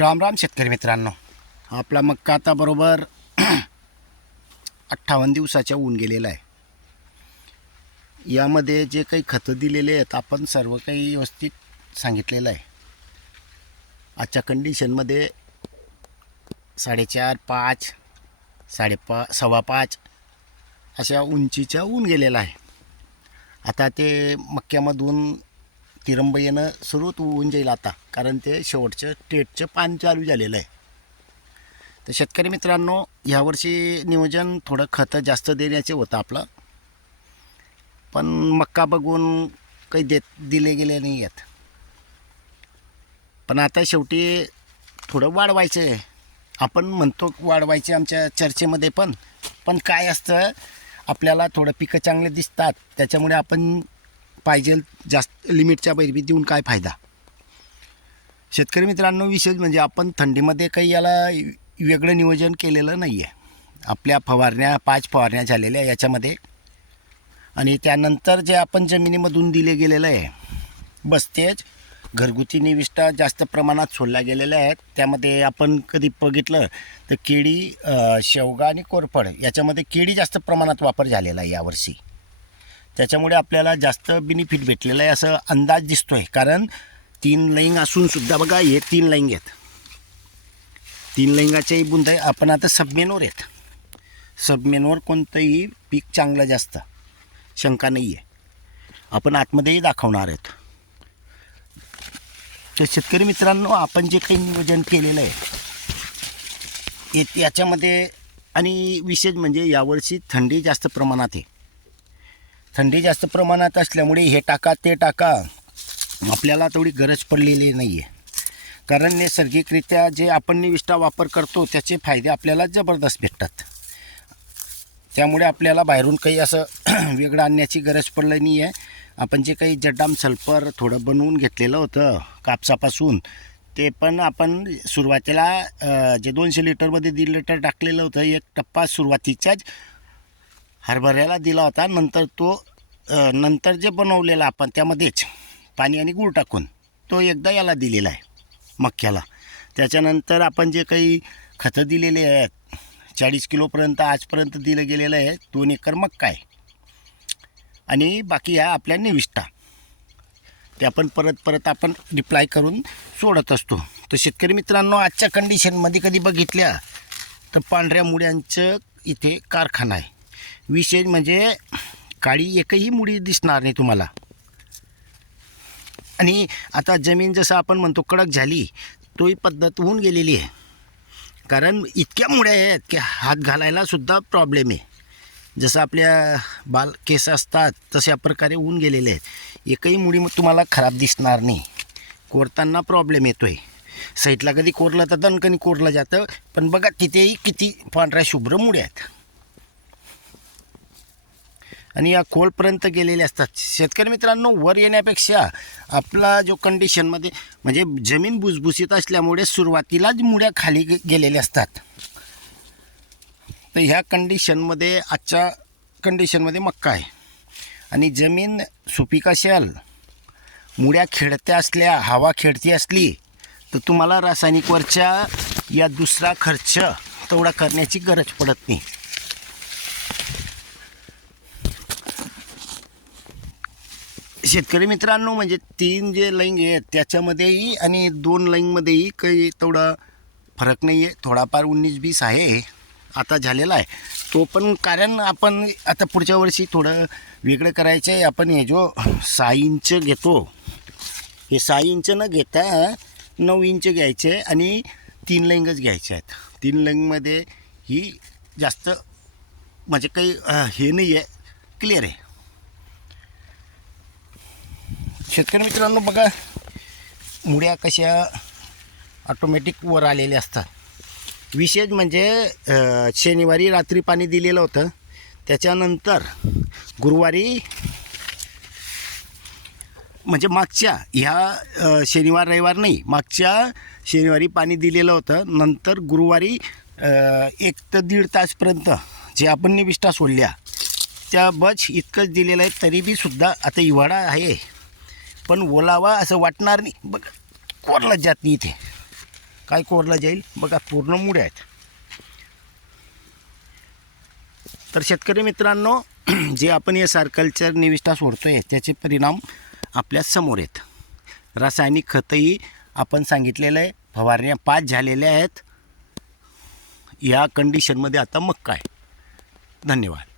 राम राम शेतकरी मित्रांनो. आपला मक्का आता बरोबर अठ्ठावन्न दिवसाच्या ऊन गेलेला आहे. यामध्ये जे काही खतं दिलेले आहेत आपण सर्व काही व्यवस्थित सांगितलेलं आहे. आजच्या कंडिशनमध्ये साडेचार पाच साडेपा सव्वा पाच अशा उंचीच्या ऊन गेलेला आहे. आता ते मक्क्यामधून तिरंब येणं सुरू होऊन जाईल आता कारण ते शेवटचं टेटचं पान चालू झालेलं आहे. तर शेतकरी मित्रांनो ह्यावर्षी नियोजन थोडं खतं जास्त देण्याचे होतं आपलं. पण मक्का बघून काही देत दिले गेले नाही आहेत. पण आता शेवटी थोडं वाढवायचं आहे आपण म्हणतो वाढवायचे आमच्या चर्चेमध्ये पण पण काय असतं आपल्याला थोडं पिकं चांगले दिसतात. त्याच्यामुळे आपण पाहिजे जास्त लिमिटच्या बैरबी देऊन काय फायदा? शेतकरी मित्रांनो विशेष म्हणजे आपण थंडीमध्ये काही याला वेगळं नियोजन केलेलं नाही आहे आपल्या फवारण्या पाच फवारण्या झालेल्या आहे याच्यामध्ये. आणि त्यानंतर जे आपण जमिनीमधून दिले गेलेलं आहे बस तेच घरगुती निविष्ठा जास्त प्रमाणात सोडल्या गेलेल्या आहेत. त्यामध्ये आपण कधी बघितलं तर केळी शेवगा आणि कोरफड याच्यामध्ये केळी जास्त प्रमाणात वापर झालेला आहे यावर्षी. त्याच्यामुळे आपल्याला जास्त बेनिफिट भेटलेलं आहे असं अंदाज दिसतोय. कारण तीन लैंग असून सुद्धा बघा हे तीन लैंग आहेत. तीन लैंगाच्याही बुंद आहे. आपण आता सबमेनवर आहेत. सबमेनवर कोणतंही पीक चांगलं जास्त शंका नाही आहे आपण आतमध्येही दाखवणार आहेत. तर शेतकरी मित्रांनो आपण जे काही नियोजन केलेलं आहे याच्यामध्ये आणि विशेष म्हणजे यावर्षी थंडी जास्त प्रमाणात आहे. थंडी जास्त प्रमाणात असल्यामुळे हे टाका ते टाका. आपल्याला तेवढी गरज पडलेली नाही आहे कारण नैसर्गिकरित्या जे आपण निविष्ठा वापर करतो त्याचे फायदे आपल्याला जबरदस्त भेटतात. त्यामुळे आपल्याला बाहेरून काही असं वेगळं आणण्याची गरज पडली नाही आहे आपण जे काही जड्डाम सल्फर थोडं बनवून घेतलेलं होतं कापसापासून ते पण आपण सुरुवातीला जे दोनशे लिटरमध्ये दीड लिटर टाकलेलं होतं एक टप्पा सुरुवातीच्याच हरभऱ्याला दिला होता. नंतर तो नंतर जे बनवलेला आपण त्यामध्येच पाणी आणि गूळ टाकून तो एकदा याला दिलेला आहे मक्याला. त्याच्यानंतर आपण जे काही खतं दिलेले आहेत चाळीस किलोपर्यंत आजपर्यंत दिलं गेलेलं आहे दोन एकर मक्का आहे. आणि बाकी ह्या आपल्या निविष्ठा. ते आपण परत परत आपण रिप्लाय करून सोडत असतो. तर शेतकरी मित्रांनो आजच्या कंडिशनमध्ये कधी बघितल्या तर पांढऱ्या मुड्यांचं इथे कारखाना आहे. विशेष म्हणजे काळी एकही मुडी दिसणार नाही तुम्हाला. आणि आता जमीन जसं आपण म्हणतो कडक झाली तोही पद्धत होऊन गेलेली आहे. कारण इतक्या मुड्या आहेत की हात घालायला सुद्धा प्रॉब्लेम आहे. जसं आपल्या बाल केस असतात तशा प्रकारे होऊन गेलेले आहेत. एकही मुळी मग तुम्हाला खराब दिसणार नाही. कोरताना प्रॉब्लेम येतो आहे साईडला कधी कोरलं तर दणकणी कोरलं जातं. पण बघा तिथेही किती पांढऱ्या शुभ्र मुड्या आहेत. आणि या खोलपर्यंत गेलेले असतात. शेतकरी मित्रांनो वर येण्यापेक्षा आपला जो कंडिशनमध्ये म्हणजे जमीन भुसभुशीत असल्यामुळे सुरुवातीलाच मुड्या खाली गे- गेलेल्या असतात. तर ह्या कंडिशनमध्ये आजच्या कंडिशनमध्ये मक्का आहे. आणि जमीन सुपीक असेल मुड्या खेळत्या असल्या हवा खेळती असली तर तुम्हाला रासायनिकवरच्या या दुसरा खर्च तेवढा करण्याची गरज पडत नाही. शेतकरी मित्रांनो म्हणजे तीन जे लैंग आहेत त्याच्यामध्येही आणि दोन लैंगमध्येही काही तेवढा फरक नाही आहे थोडाफार उन्नीस बीस आहे. आता झालेला आहे. तो पण कारण आपण आता पुढच्या वर्षी थोडं वेगळं करायचं आहे. आपण हे जो सहा इंच घेतो हे सहा इंच न घेता नऊ इंच घ्यायचे आणि तीन लैंगच घ्यायचे आहेत. तीन लैंगमध्ये ही जास्त म्हणजे काही हे नाही आहे क्लिअर आहे. शेतकरी मित्रांनो बघा मुड्या कशा ऑटोमॅटिक वर आलेल्या असतात. विशेष म्हणजे शनिवारी रात्री पाणी दिलेलं होतं. त्याच्यानंतर गुरुवारी म्हणजे मागच्या ह्या शनिवार रविवार नाही मागच्या शनिवारी पाणी दिलेलं होतं. नंतर गुरुवारी एक तर दीड तासपर्यंत जे आपण निविष्ठा सोडल्या त्या बच इतकंच दिलेलं आहे तरी बी सुद्धा आता हिवाळा आहे. पण ओलावा असं वाटणार नाही. बघ कोरला जात नाही इथे. काय कोरला जाईल? बघा पूर्ण मुळे आहेत. तर शेतकरी मित्रांनो जे आपण हे सर्कलचर निविष्ठा सोडतो आहे त्याचे परिणाम आपल्यासमोर आहेत. रासायनिक खतही आपण सांगितलेलं आहे फवारण्या पाच झालेल्या आहेत. या कंडिशनमध्ये आता मग काय धन्यवाद.